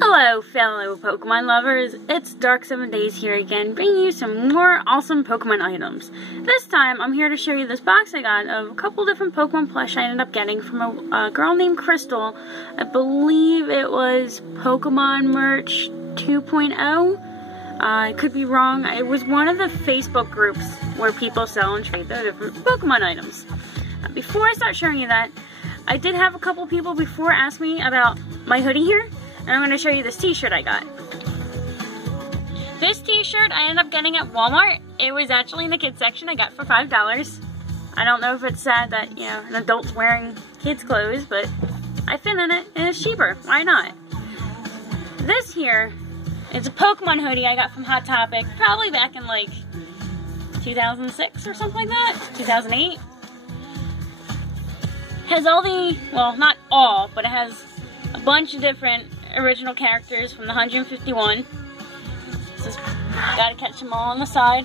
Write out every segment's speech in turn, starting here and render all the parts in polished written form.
Hello fellow Pokemon lovers, it's Dark 7 Days here again, bringing you some more awesome Pokemon items. This time I'm here to show you this box I got of a couple different Pokemon plush I ended up getting from a girl named Crystal. I believe it was Pokemon Merch 2.0. I could be wrong. It was one of the Facebook groups where people sell and trade their different Pokemon items. Before I start showing you that, I did have a couple people before ask me about my hoodie here. And I'm going to show you this t-shirt I got. This t-shirt I ended up getting at Walmart. It was actually in the kids section I got for $5. I don't know if it's sad that, you know, an adult's wearing kids' clothes, but I fit in it and it's cheaper. Why not? This here is a Pokemon hoodie I got from Hot Topic, probably back in like 2006 or something like that, 2008. Has all the, well, not all, but it has a bunch of different original characters from the 151. So gotta catch them all on the side.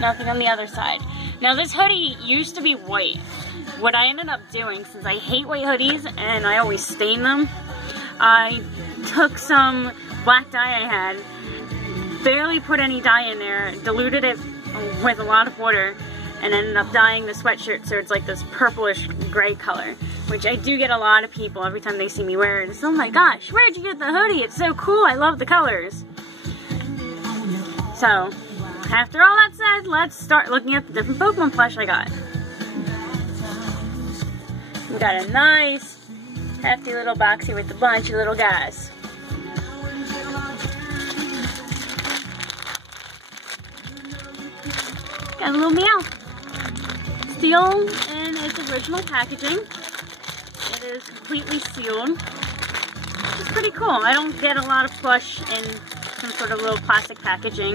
Nothing on the other side. Now this hoodie used to be white. What I ended up doing, since I hate white hoodies and I always stain them, I took some black dye I had, barely put any dye in there, diluted it with a lot of water, and ended up dyeing the sweatshirt so it's like this purplish gray color, which I do get a lot of people every time they see me wear it. It's, oh my gosh, where'd you get the hoodie? It's so cool, I love the colors. So, after all that said, let's start looking at the different Pokemon plush I got. We got a nice, hefty little box here with a bunch of little guys. Got a little meow. Sealed in its original packaging. It is completely sealed. It's pretty cool. I don't get a lot of plush in some sort of little plastic packaging,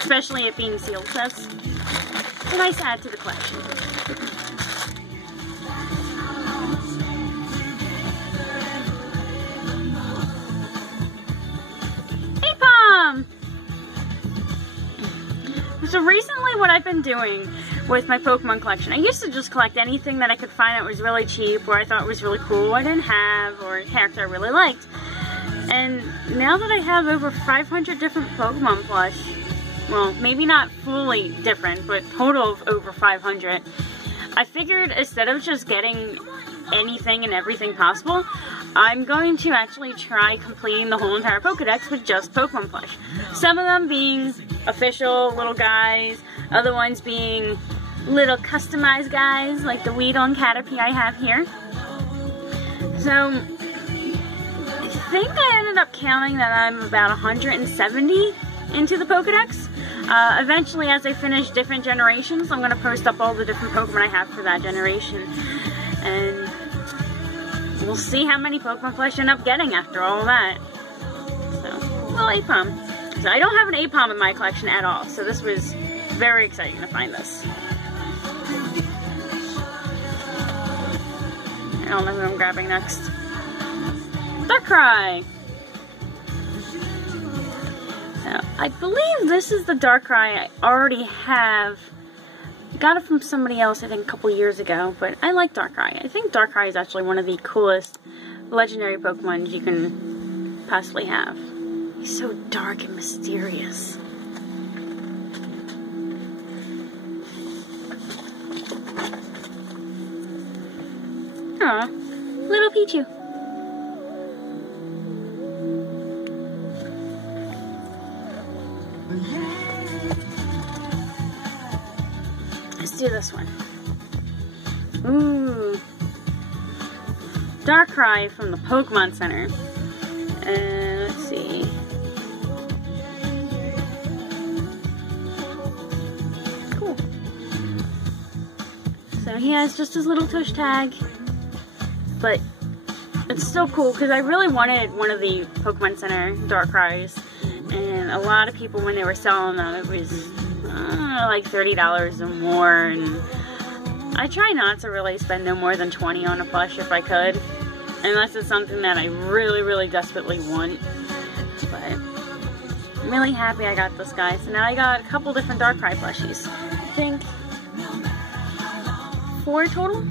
especially it being sealed. So that's a nice add to the collection. Apom! So recently what I've been doing with my Pokemon collection, I used to just collect anything that I could find that was really cheap or I thought was really cool I didn't have, or a character I really liked. And now that I have over 500 different Pokemon plush, well, maybe not fully different, but total of over 500, I figured instead of just getting anything and everything possible, I'm going to actually try completing the whole entire Pokedex with just Pokemon plush. Some of them being official little guys, other ones being little customized guys like the Weedle and Caterpie I have here. So I think I ended up counting that I'm about 170 into the Pokedex. Eventually, as I finish different generations, I'm going to post up all the different Pokemon I have for that generation. And we'll see how many Pokemon plush I end up getting after all of that. So, little Apom. So I don't have an Apom in my collection at all, so this was very exciting to find this. I don't know who I'm grabbing next. Darkrai! So, I believe this is the Darkrai I already have. I got it from somebody else, I think, a couple years ago, but I like Darkrai. I think Darkrai is actually one of the coolest legendary Pokemon you can possibly have. He's so dark and mysterious. Aw, little Pichu. Let's do this one. Ooh. Darkrai from the Pokemon Center. Let's see. Cool. So he has just his little tush tag. But it's still cool because I really wanted one of the Pokemon Center Darkrai's. And a lot of people, when they were selling them, it was like $30 or more, and I try not to really spend no more than $20 on a plush if I could, unless it's something that I really, really desperately want. But I'm really happy I got this guy. So now I got a couple different Darkrai plushies. I think four total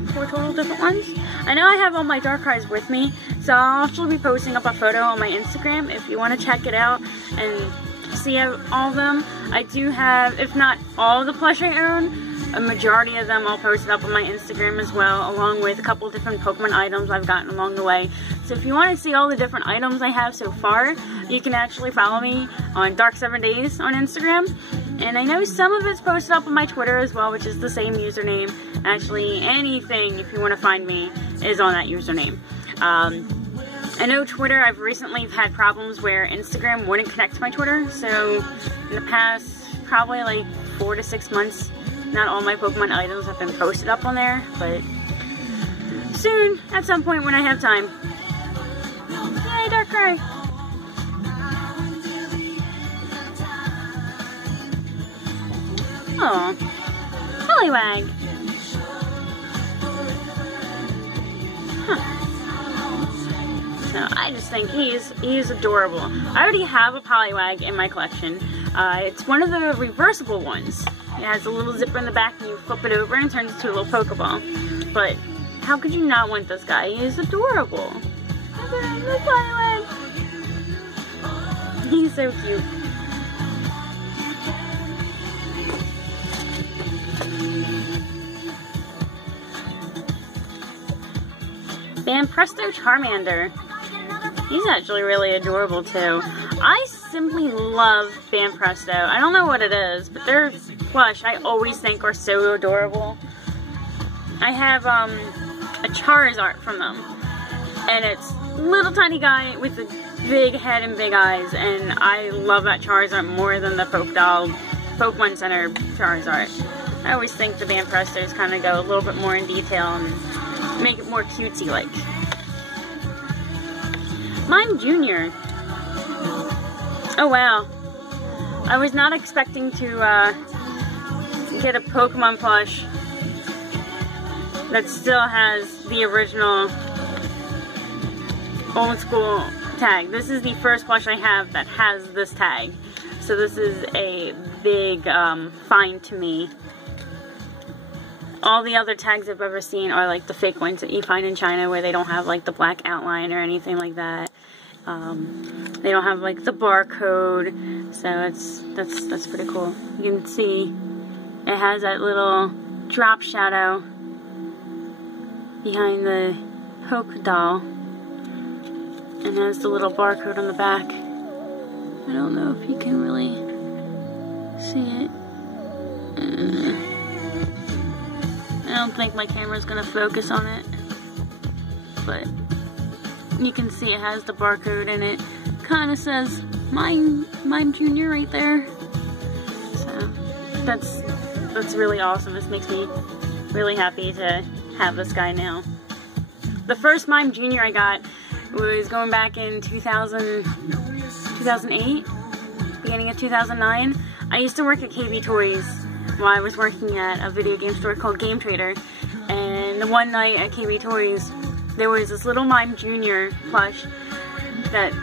different ones. I know I have all my Darkrai's with me, so I'll actually be posting up a photo on my Instagram if you want to check it out and see all of them. I do have, if not all the plush I own, a majority of them I'll post it up on my Instagram as well, along with a couple of different Pokemon items I've gotten along the way. So if you want to see all the different items I have so far, you can actually follow me on Dark7Days on Instagram. And I know some of it's posted up on my Twitter as well, which is the same username. Actually, anything, if you want to find me, is on that username. I know Twitter, I've recently had problems where Instagram wouldn't connect to my Twitter, so in the past probably like 4 to 6 months, not all my Pokemon items have been posted up on there, but soon, at some point when I have time. Yay, Darkrai! Oh, Poliwag! Huh. So I just think he's adorable. I already have a Poliwag in my collection. It's one of the reversible ones. It has a little zipper in the back and you flip it over and it turns into a little Pokeball. But how could you not want this guy? He is adorable. Look at him, the Poliwag. He's so cute. Presto Charmander. He's actually really adorable too. I simply love Presto. I don't know what it is, but their plush I always think are so adorable. I have a Charizard from them, and it's a little tiny guy with a big head and big eyes, and I love that Charizard more than the Pokemon Center Charizard. I always think the Prestos kind of go a little bit more in detail and make it more cutesy-like. Mime Jr. Oh wow. I was not expecting to get a Pokemon plush that still has the original old school tag. This is the first plush I have that has this tag. So this is a big find to me. All the other tags I've ever seen are like the fake ones that you find in China where they don't have like the black outline or anything like that. They don't have like the barcode, so that's pretty cool. You can see it has that little drop shadow behind the Hoke doll, and has the little barcode on the back. I don't know if you can really see it. I don't think my camera's gonna focus on it, but you can see it has the barcode and it kind of says Mime Jr. right there. So that's really awesome. This makes me really happy to have this guy now. The first Mime Jr. I got was going back in 2008, beginning of 2009. I used to work at KB Toys while I was working at a video game store called Game Trader, and the one night at KB Toys there was this little Mime Jr. plush that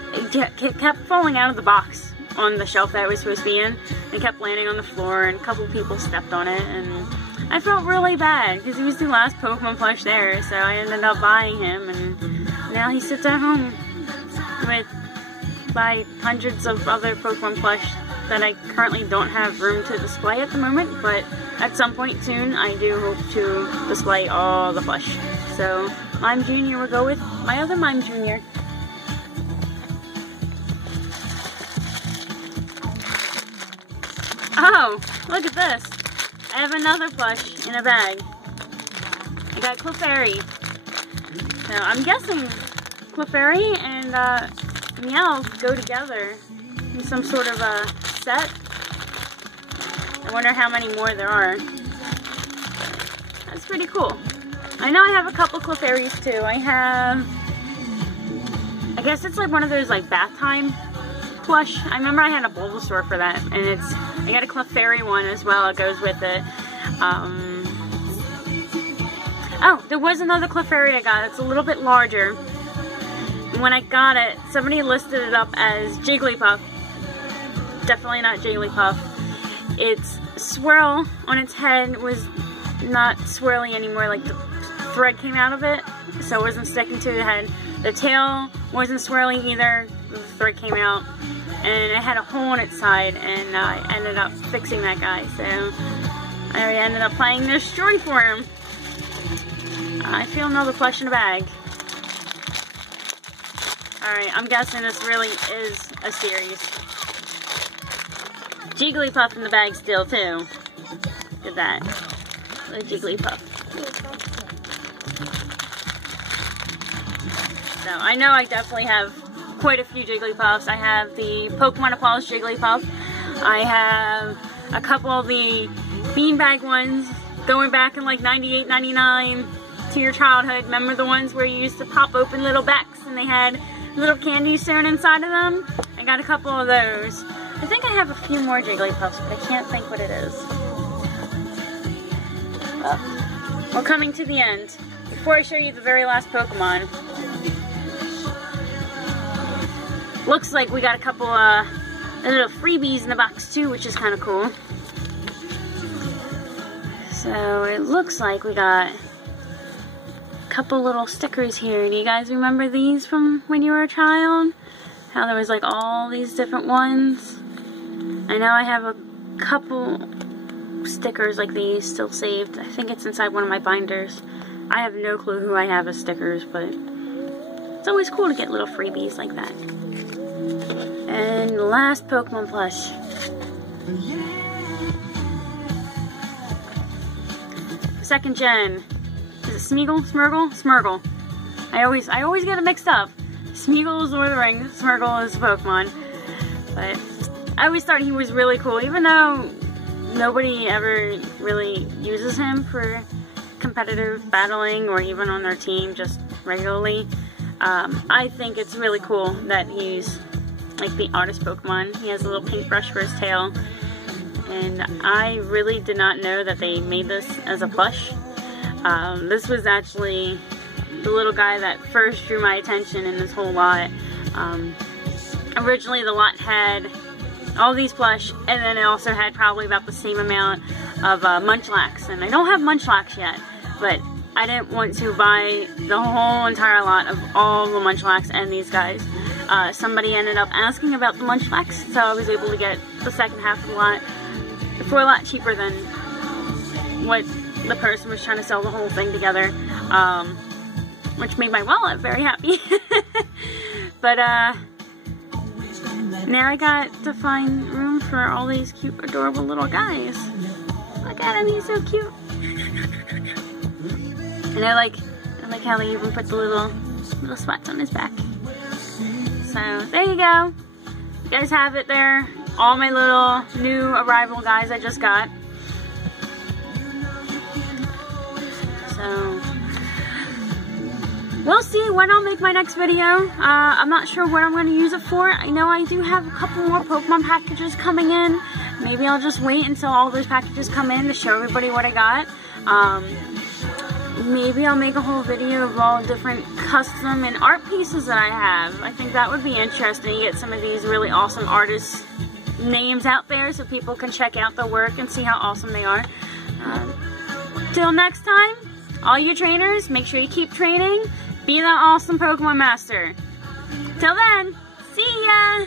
kept falling out of the box on the shelf that it was supposed to be in. It kept landing on the floor and a couple people stepped on it, and I felt really bad because he was the last Pokemon plush there, so I ended up buying him, and now he sits at home with by hundreds of other Pokemon plush that I currently don't have room to display at the moment, but at some point soon I do hope to display all the plush. So Mime Jr. will go with my other Mime Jr. Oh, look at this. I have another plush in a bag. I got Clefairy. So I'm guessing Clefairy and Meowth go together in some sort of a set. I wonder how many more there are. That's pretty cool. I know I have a couple Clefairies too. I guess it's like one of those like bath time plush. I remember I had a Bulbasaur for that, and I got a Clefairy one as well. It goes with it. Oh, there was another Clefairy I got. It's a little bit larger. When I got it, somebody listed it up as Jigglypuff. Definitely not Jigglypuff. Its swirl on its head was not swirly anymore like the thread came out of it, so it wasn't sticking to the head. The tail wasn't swirling either, the thread came out, and it had a hole in its side, and I ended up fixing that guy, so I ended up playing this story for him. I feel another flesh in a bag. Alright, I'm guessing this really is a series. Jigglypuff in the bag still, too. Look at that. The Jigglypuff. So, I know I definitely have quite a few Jigglypuffs. I have the Pokemon Applause Jigglypuff. I have a couple of the beanbag ones going back in like 98, 99 to your childhood. Remember the ones where you used to pop open little backs and they had little candy sewn inside of them? I got a couple of those. I think I have a few more Jigglypuffs, but I can't think what it is. Well, we're coming to the end. Before I show you the very last Pokemon, looks like we got a couple little freebies in the box too, which is kind of cool. So it looks like we got a couple little stickers here. Do you guys remember these from when you were a child? How there was like all these different ones? I know I have a couple stickers like these still saved. I think it's inside one of my binders. I have no clue who I have as stickers, but it's always cool to get little freebies like that. And last Pokemon plush. Second gen. Is it Smeagol? Smeagol? Smeagol. I always get it mixed up. Smeagol is Lord of the Rings, Smeagol is a Pokemon. But I always thought he was really cool, even though nobody ever really uses him for competitive battling or even on their team just regularly. I think it's really cool that he's like the artist Pokemon. He has a little paintbrush for his tail. And I really did not know that they made this as a plush. This was actually the little guy that first drew my attention in this whole lot. Originally the lot had all these plush, and then it also had probably about the same amount of Munchlax. And I don't have Munchlax yet, but I didn't want to buy the whole entire lot of all the Munchlax and these guys. Somebody ended up asking about the Munchlax, so I was able to get the second half of the lot for a lot cheaper than what the person was trying to sell the whole thing together, which made my wallet very happy. But now I got to find room for all these cute, adorable little guys. Look at him, he's so cute. And I like how they even put the little spots on his back. So there you go. You guys have it there. All my little new arrival guys I just got. So we'll see when I'll make my next video. I'm not sure what I'm going to use it for. I know I do have a couple more Pokemon packages coming in. Maybe I'll just wait until all those packages come in to show everybody what I got. Maybe I'll make a whole video of all different custom and art pieces that I have. I think that would be interesting to get some of these really awesome artists' names out there so people can check out their work and see how awesome they are. Till next time, all you trainers, make sure you keep training. Be that awesome Pokemon master. Till then, see ya!